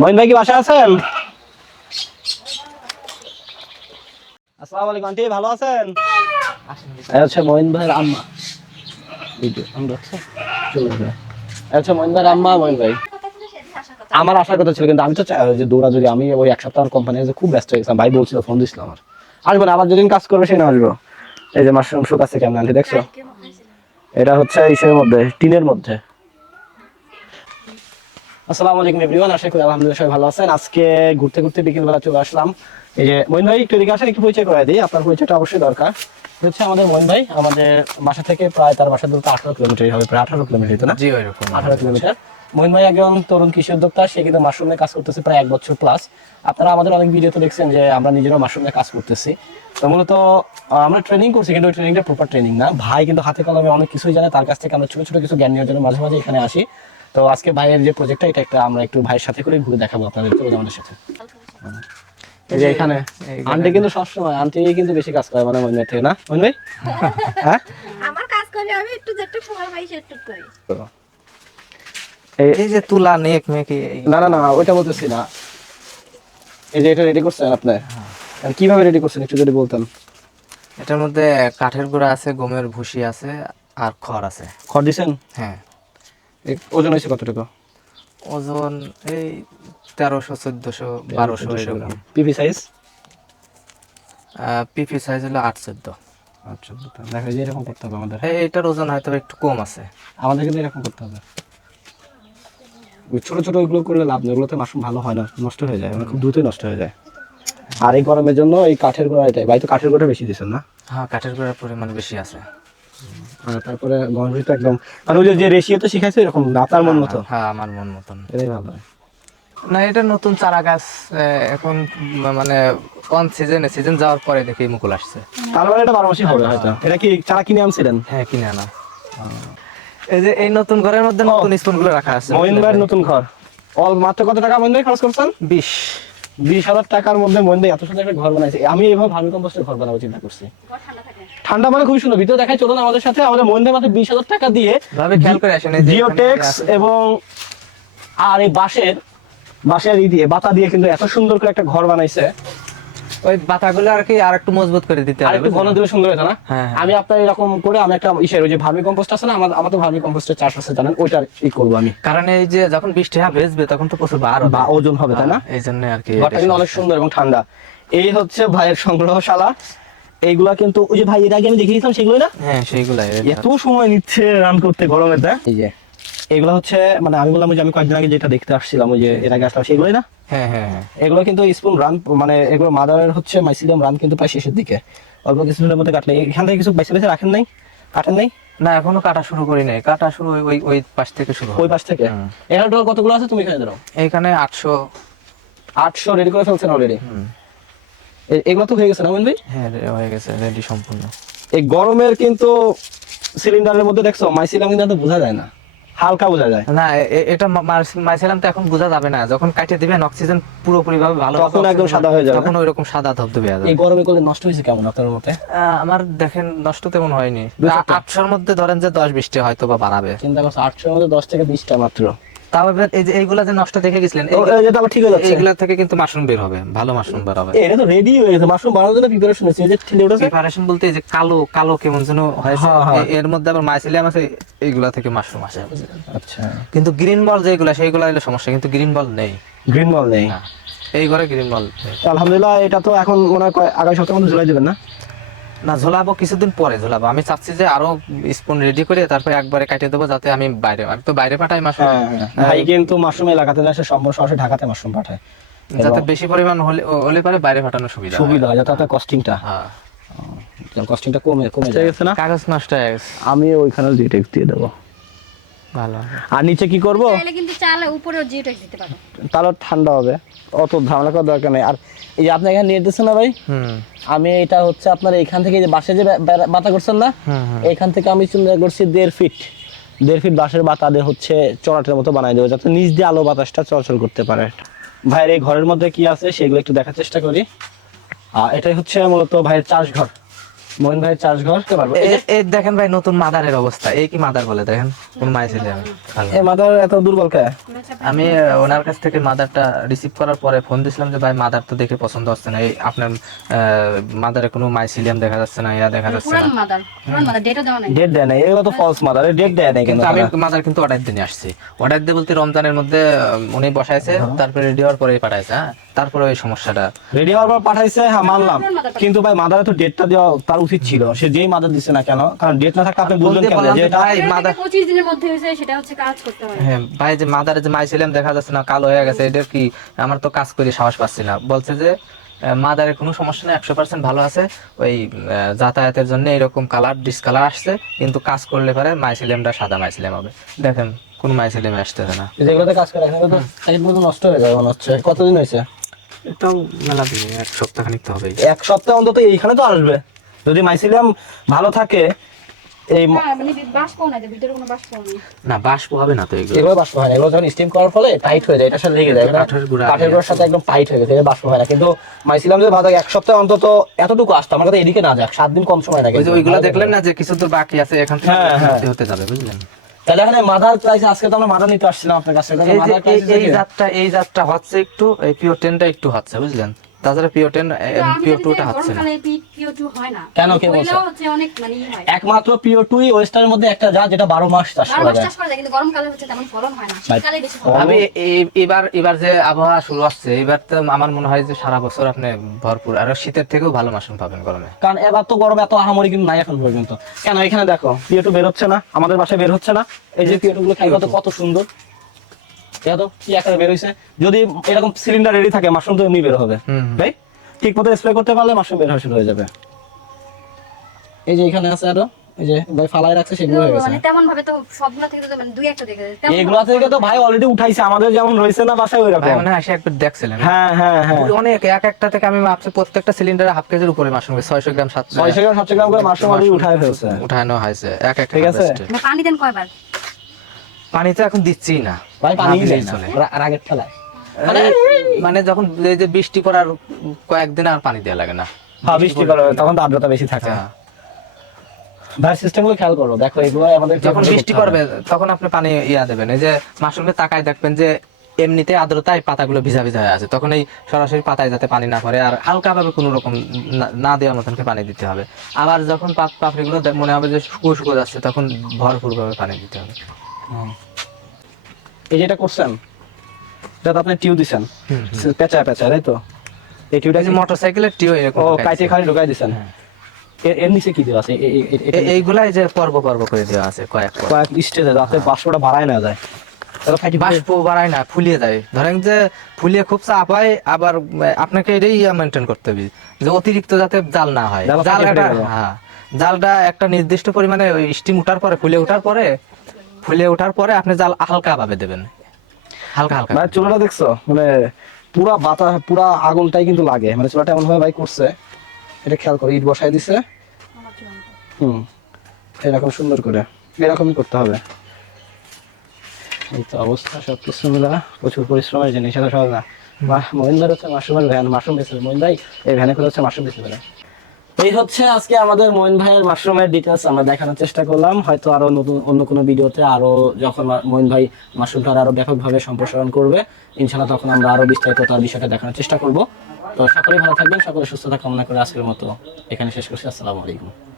মহিন ভাই কি বাসায় আছেন? আসসালামু আলাইকুম আন্টি ভালো আছেন? আচ্ছা মহিন ভাইয়ের আম্মা। আচ্ছা, মহিন ভাইয়ের আম্মা মহিন ভাই। আমার আসার কথা ছিল কিন্তু আমি তো যে দৌড়া যদি আমি ওই এক সপ্তাহ কোম্পানি খুব ব্যস্ত হয়ে গেছিলাম ভাই বলছিল ফোন দিছিল আমার। আসব না আবার যেদিন কাজ করবে সেদিন আসব। এই যে মাশরুম শুক আছে কেমন আনটি দেখছ? এটা হচ্ছে ইসের মধ্যে টিনের মধ্যে। আসসালামু আলাইকুম এভরিওয়ান আশা করি আলহামদুলিল্লাহ সবাই ভালো আছেন। আজকে ঘুরতে ঘুরতে বিকেল বেলা চলে আসলাম। এই যে মইন ভাই একটু এদিকে আসেন একটু পরিচয় করে দিই। আপনার পরিচয়টা অবশ্যই দরকার। হচ্ছে আমাদের মইন ভাই। আমাদের বাসা থেকে প্রায় তার বাসা দূরত্ব আঠারো কিলোমিটার হবে প্রায় আঠারো কিলোমিটার তো না? জি ওইরকম আঠারো কিলোমিটার। মহিন ভাই একজন তরুণ কৃষি উদ্যোক্তা সে কিন্তু মাশরুমে কাজ করতেছে প্রায় এক বছর প্লাস আপনারা আমাদের অনেক ভিডিওতে দেখছেন যে আমরা নিজেরাও মাশরুমে কাজ করতেছি। তো মূলত আমরা ট্রেনিং করছি কিন্তু ওই ট্রেনিংটা প্রপার ট্রেনিং না। ভাই কিন্তু হাতে কলমে অনেক কিছুই জানে। তার কাছ থেকে আমরা ছোট ছোট কিছু জ্ঞান নেওয়ার জন্য মাঝে মাঝে এখানে আসি। তো আজকে ভাইয়ের যে প্রজেক্টটা এটা একটা আমরা একটু ভাইয়ের সাথে করে ঘুরে দেখাবো আপনাদের চলে আমাদের সাথে। এই যে এখানে আন্টি কিন্তু সবসময় আন্টি কিন্তু বেশি কাজ করে মানে ভাই থেকে না? মহিন ভাই হ্যাঁ? আমার কাজ করে আমি একটু যেটু সময় পাই সেটুক করি। এই এই যে তুলা নেক মেকে না না না ওইটা বলতেছি না। এই যে এটা রেডি করছেন আপনি? আর কীভাবে রেডি করছেন একটু যদি বলতেন। এটার মধ্যে কাঠের গুঁড়া আছে গমের ভুসি আছে আর খড় আছে। খড় দিছেন? হ্যাঁ। ওজন হয়েছে কতটুকু? ওজন এই তেরোশো চোদ্দশো বারোশো এরকম। পিপি সাইজ পিপি সাইজ হলো আট চোদ্দ। আচ্ছা দেখো এই যে এরকম করতে হবে আমাদের। এই এটার ওজন হয়তো একটু কম আছে। আমাদের কিন্তু এরকম করতে হবে। ছোট ছোট ওইগুলো করলে লাভ নেই। ওগুলোতে মাশরুম ভালো হয় না। নষ্ট হয়ে যায়। মানে খুব দ্রুতই নষ্ট হয়ে যায়। আর এই গরমের জন্য এই কাঠের গোড়া এটাই। ভাই তো কাঠের গোড়া বেশি দিচ্ছেন না? হ্যাঁ কাঠের গোড়ার পরিমাণ বেশি আছে। তারপরে তো একদম ওই যে- যে রেশিওতে শিখাইছে এরকম মন মতো? হ্যাঁ আমার মন মতন। এটাই ভালো না এটা নতুন চারা গাছ এখন মানে অন সিজনে সিজন যাওয়ার পরে দেখি মুকুল আসছে। তার মানে এটা বারো মাসই হবে হয়তো। এটা কি চারা কিনে আনছিলেন? হ্যাঁ কিনে আনা। এই যে এই নতুন ঘরের মধ্যে নতুন স্পুনগুলো রাখা আছে। মহিন্দার নতুন ঘর। অল মাত্র কত টাকা মহিন্দার খরচ করছেন? বিশ। বিশ হাজার টাকার মধ্যে মহিন্দা এত সুন্দর একটা ঘর বানাইছে। আমি এইভাবে ভার্মি কম্পোস্টের ঘর বানাবো চিন্তা করছি। ঠান্ডা মানে খুবই সুন্দর। ভিতরে দেখাই চলুন আমাদের সাথে। আমাদের মহিন্দার মাত্র বিশ হাজার টাকা দিয়ে ভাবে খেয়াল করে আসেন জিওটেক্স। এবং আর এই বাঁশের বাঁশের ই দিয়ে বাতা দিয়ে কিন্তু এত সুন্দর করে একটা ঘর বানাইছে। ওই বাতাগুলো আর কি আর একটু মজবুত করে দিতে হবে একটু ঘন দিলে সুন্দর হয়েছে না হ্যাঁ, হ্যাঁ। আমি আপনার এরকম করে আমি একটা ইসের ওই যে ভার্মি কম্পোস্ট আছে না আমার তো ভার্মি কম্পোস্টের চাষ আছে জানেন? ওইটার ই করব আমি। কারণ এই যে যখন বৃষ্টি হ্যাঁ ভেজবে তখন তো প্রচুর বা ওজন হবে তাই না? এই জন্য আর কি ঘরটা কিন্তু অনেক সুন্দর এবং ঠান্ডা। এই হচ্ছে ভাইয়ের সংগ্রহশালা। এইগুলা কিন্তু ওই যে ভাই এর আগে আমি দেখিয়েছিলাম সেগুলো না? হ্যাঁ সেইগুলাই এত সময় নিচ্ছে রান করতে গরমের দা এই যে। এগুলো হচ্ছে মানে আমি বললাম যে আমি কয়েকদিন আগে যেটা দেখতে আসছিলাম ওই যে এর আগে আসলাম সেগুলোই না? হ্যাঁ হ্যাঁ হ্যাঁ। এগুলো কিন্তু স্পুন রান মানে এগুলো মাদারের হচ্ছে মাইসিলিয়াম রান কিন্তু প্রায় শেষের দিকে। অল্প কিছুদিনের মধ্যে কাটলে এখান থেকে কিছু বাইসে বাইসে রাখেন নাই? কাটেন নাই? না এখনও কাটা শুরু করি নাই। কাটা শুরু ওই- ওই পাশ থেকে শুরু ওই পাশ থেকে। এখানে টোটাল কতগুলো আছে? তুমি এখানে দাও এইখানে আটশো আটশো রেডি করে ফেলছেন অলরেডি। এগুলো তো হয়ে গেছে না ভাই? হ্যাঁ হয়ে গেছে রেডি সম্পূর্ণ। এই গরমের কিন্তু সিলিন্ডারের মধ্যে দেখছ মাইসিলাম কিন্তু বোঝা যায় না। হালকা বোঝা যায়। না এটা মাইছিলাম তো এখন বোঝা যাবে না। যখন কাটে দিবেন অক্সিজেন পুরোপুরি ভাবে ভালো তখন একদম সাদা হয়ে যাবে। তখন ওইরকম সাদা ধবধবে যাবে। এই গরমে করলে নষ্ট হয়েছে কেমন আপনার মতে? আমার দেখেন নষ্ট তেমন হয়নি। আটশোর মধ্যে ধরেন যে দশ বিশটি হয়তো বা বাড়াবে। চিন্তা করছ আটশোর মধ্যে দশ থেকে বিশটা মাত্র। তাও এই যে এইগুলা যে নষ্ট দেখে গেছিলেন ও, আবার ঠিক হয়ে যাচ্ছে। এইগুলা থেকে কিন্তু মাশরুম বের হবে ভালো মাশরুম বের হবে। এটা তো রেডি হয়ে গেছে মাশরুম বানানোর জন্য প্রিপারেশন হচ্ছে যে ঠেলে উঠেছে। প্রিপারেশন বলতে এই যে কালো কালো কেমন যেন হয়েছে হ্যাঁ, এর মধ্যে আবার মাইসিলিয়াম আছে এইগুলা থেকে মাশরুম আসে। আচ্ছা। কিন্তু গ্রিন বল যেগুলা সেইগুলা হলে সমস্যা কিন্তু গ্রিন বল নেই। গ্রিন বল নেই। এই ঘরে গ্রিন বল আলহামদুলিল্লাহ এটা তো এখন মনে হয় আগামী সপ্তাহের মধ্যে ঝুলাই দেবেন না? না ঝোলাবো কিছুদিন পরে ঝোলাবো। আমি চাচ্ছি যে আরও স্পুন রেডি করে তারপরে একবারে কাটিয়ে দেবো যাতে আমি বাইরে আমি তো বাইরে পাঠাই মাশরুম। ভাই কিন্তু মাশরুম এলাকাতে না সে সম্ভব সরাসরি ঢাকাতে মাশরুম পাঠায়। যাতে বেশি পরিমাণ হলে হলে পারে বাইরে পাঠানো সুবিধা সুবিধা হয় যাতে আপনার কস্টিংটা হ্যাঁ কস্টিংটা কমে কমে যায়। না? কাগজ নষ্ট হয়ে গেছে। আমি ওইখানে ডিটেক্ট দিয়ে দেবো। ভালো আর নিচে কি করব? তাহলে কিন্তু চালে উপরেও জিওটেক্স দিতে পারো। তাহলে ঠান্ডা হবে। অত ঝামেলা করার দরকার নেই। আর এই যে আপনি এখানে নিয়ে দিচ্ছেন না ভাই? আমি এটা হচ্ছে আপনার এখান থেকে যে বাসে যে বাতা করছেন না? এখান থেকে আমি চিন্তা করছি দেড় ফিট। দেড় ফিট বাঁশের বাতা দিয়ে হচ্ছে চড়াটের মতো বানাই দেবো যাতে নিচ দিয়ে আলো বাতাসটা চলাচল করতে পারে। ভাইয়ের এই ঘরের মধ্যে কি আছে সেগুলো একটু দেখার চেষ্টা করি। আর এটাই হচ্ছে মূলত ভাইয়ের চাষ ঘর মোহন ঘর করতে পারব? এই দেখেন ভাই নতুন মাদারের অবস্থা। এই কি মাদার বলে দেখেন? কোন মাই ছেলে আমি ভালো। মাদার এত দুর্বল কে? আমি ওনার কাছ থেকে মাদারটা রিসিভ করার পরে ফোন দিছিলাম যে ভাই মাদার তো দেখে পছন্দ হচ্ছে না। এই আপনার মাদারে কোনো মাইসিলিয়াম দেখা যাচ্ছে না ইয়া দেখা যাচ্ছে না। পুরান মাদার। পুরান মাদার ডেটও দেওয়া নাই। ডেট দেয় না এগুলো তো ফলস মাদার ডেট দেয় না কিন্তু আমি মাদার। কিন্তু অর্ডার দিয়ে নিয়ে আসছি। অর্ডার দিয়ে বলতে রমজানের মধ্যে উনি বসাইছে তারপরে রেডি হওয়ার পরেই পাঠাইছে হ্যাঁ। তারপরে ওই সমস্যাটা। রেডি হওয়ার পর পাঠাইছে হ্যাঁ মানলাম। কিন্তু ভাই মাদারে তো ডেটটা দেওয়া তার উচিত ছিল। সে যেই মাদার দিচ্ছে না কেন? কারণ ডেট না থাকলে আপনি কেমন বললাম যে এটা ভাই মাদার পঁচিশ দিনের মধ্যে হয়েছে সেটা হচ্ছে কাজ করতে হয়। হ্যাঁ ভাই যে মাদারে যে মাইসিলিয়াম দেখা যাচ্ছে না কালো হয়ে গেছে এটা কি আমার তো কাজ করে সাহস পাচ্ছি না। বলছে যে মাদারের কোনো সমস্যা নেই একশো পার্সেন্ট ভালো আছে। ওই যাতায়াতের জন্য এরকম কালার ডিসকালার আসছে কিন্তু কাজ করলে পরে মাইসিলিয়ামটা সাদা মাইসিলিয়াম হবে। দেখেন কোন মাইসিলিয়াম আসতেছে না। যেগুলোতে কাজ করে এখানে তো সাইড মতো নষ্ট হয়ে যাবে মনে হচ্ছে। কতদিন হয়েছে? এটাও মেলা দিন এক সপ্তাহ খানিক তো হবেই। এক সপ্তাহ অন্তত এইখানে তো আসবে। যদি মাইসিলিয়াম ভালো থাকে এই হ্যাঁ, মানে না যে ভিতরে কোনো বাষ্প নেই না। বাষ্প হবে না তো এগুলো। এগুলো বাষ্প হয় না। এগুলো যখন স্টিম করার ফলে টাইট হয়ে যায় এটার সাথে লেগে যায়। কাঠের গুঁড়া কাঠের গুঁড়ার সাথে একদম টাইট হয়ে গেছে এটা বাষ্প হয় না। কিন্তু মাইসিলাম যদি ভালো থাকে এক সপ্তাহ অন্তত এতটুকু আসতো। আমার কাছে এদিকে না যাক সাত দিন কম সময় লাগে যে ওইগুলো দেখলেন না যে কিছু তো বাকি আছে এখান থেকে হ্যাঁ, হ্যাঁ। হতে যাবে বুঝলেন? তাহলে এখানে মাদার প্রাইস আজকে তো আমরা মাদার নিতে আসছিলাম আপনার কাছে। এই জাতটা এই জাতটা হচ্ছে একটু এই পিওর টেনটা একটু হচ্ছে বুঝলেন? তাছাড়া পিওর টেন পিওর টুটা হচ্ছে না। পিও হয় কেন, কে বলছে? হইলেও হচ্ছে অনেক মানে একমাত্র পিও টুই ওয়েস্টারের মধ্যে একটা যা যেটা বারো মাস চাষ করা যায়। চাষ করা যায় কিন্তু গরমকালে হচ্ছে তেমন ফলন হয় না। শীতকালে বেশি আমি এই- এবার এবার যে আবহাওয়া শুরু হচ্ছে এবার তো আমার মনে হয় যে সারা বছর আপনি ভরপুর আর শীতের থেকেও ভালো মাসুম পাবেন গরমে। কারণ এবার তো গরম এত আহামরি কিন্তু নাই এখন পর্যন্ত। কেন এখানে দেখো পিও টু বের হচ্ছে না আমাদের বাসায় বের হচ্ছে না। এই যে পিও টু গুলো কত সুন্দর। এটা তো কি আকারে বের হয়েছে যদি এরকম সিলিন্ডার রেডি থাকে মাশরুম তো এমনি বের হবে। হুম। ঠিক মতো স্প্রে করতে পারলে মাশরুম বের হওয়া শুরু হয়ে যাবে। এই যে এখানে আছে আরও এই যে ভাই ফালাই রাখছে সেগুলো হয়ে গেছে। মানে তেমন ভাবে তো সবগুলো থেকে তো মানে দুই একটা দেখে। এগুলা থেকে তো ভাই অলরেডি উঠাইছে আমাদের যেমন রয়েছে না বাসায় ওই ভাই রকম মনে হয় একবার দেখছিলেন। হ্যাঁ হ্যাঁ হ্যাঁ। অনেক এক একটা থেকে আমি ভাবছি প্রত্যেকটা সিলিন্ডারে হাফ কেজির উপরে মাশরুম ছয়শো গ্রাম সাতশো ছয়শো গ্রাম সাতশো গ্রাম করে মাশরুম উঠাই ফেলছে। উঠানো হয়েছে এক এক ঠিক আছে? মানে পানি দেন কয়বার? পানি তো এখন দিচ্ছি না। ভাই পানি চলে। রাগের ঠেলায়। মানে মানে যখন এই যে বৃষ্টি করার কয়েকদিন আর পানি দেওয়া লাগে না। হ্যাঁ বৃষ্টি তখন তো আর্দ্রতা বেশি থাকে। হ্যাঁ। ভাই খেয়াল করো। দেখো এগুলো আমাদের যখন বৃষ্টি করবে তখন আপনি পানি ইয়া দেবেন। এই যে মাশরুমে তাকায় দেখবেন যে এমনিতে আর্দ্রতায় পাতাগুলো ভিজা ভিজা হয়ে আছে। তখন এই সরাসরি পাতায় যাতে পানি না পড়ে আর হালকা ভাবে কোনো রকম না- দেওয়ার মতন পানি দিতে হবে। আবার যখন পাপড়িগুলো মনে হবে যে শুকো শুকো যাচ্ছে তখন ভরপুর ভাবে পানি দিতে হবে। এই যেটা করছেন এটা আপনি টিউ দিছেন। পেঁচা পেঁচা তাই তো? এই টিউটা যে মোটরসাইকেলের টিও এরকম ও কাইতে খালি ঢুকাই দিছেন। এর এর নিচে কি দেওয়া আছে? এইগুলাই যে পর্ব পর্ব করে দেওয়া আছে কয়েক কয়েক স্টেজে যাতে বাষ্পটা বাড়ায় না যায়। বাষ্প বাড়ায় না ফুলিয়ে যায়। ধরেন যে ফুলিয়ে খুব চাপ হয় আবার আপনাকে এটাই মেনটেন করতে হবে যে অতিরিক্ত যাতে জাল না হয়। জাল জাল একটা হ্যাঁ। জালটা একটা নির্দিষ্ট পরিমাণে স্টিম উঠার পরে ফুলে ওঠার পরে ফুলে ওঠার পরে আপনি জাল হালকা ভাবে দেবেন। হালকা হালকা। ভাই চুলাটা দেখছ? মানে পুরা বাতা পুরা আগুনটাই কিন্তু লাগে। মানে চুলাটা এমন ভাবে ভাই করছে এটা খেয়াল করে ইট বসাই দিছে। হুম এরকম সুন্দর করে এরকমই করতে হবে। এই তো অবস্থা সব কিছু মিলা প্রচুর পরিশ্রমের জিনিস এটা সহজ না। মহিন্দার হচ্ছে মাশরুমের ভ্যান মাশরুম বেঁচে মহিন ভাই এই ভ্যানে করে হচ্ছে মাশরুম বেঁচে বেড়ায় এই হচ্ছে আজকে আমাদের মইন ভাইয়ের মাশরুমের ডিটেলস আমরা দেখানোর চেষ্টা করলাম। হয়তো আরও নতুন, অন্য কোনো ভিডিওতে আরও যখন মইন ভাই মাশরুমটা আরও ব্যাপকভাবে সম্প্রসারণ করবে, ইনশাআল্লাহ তখন আমরা আরও বিস্তারিত তার বিষয়টা দেখানোর চেষ্টা করব। তো সকলে ভালো থাকবেন, সকলে সুস্থতা কামনা করে আজকের মতো এখানে শেষ করছি। আসসালামু আলাইকুম।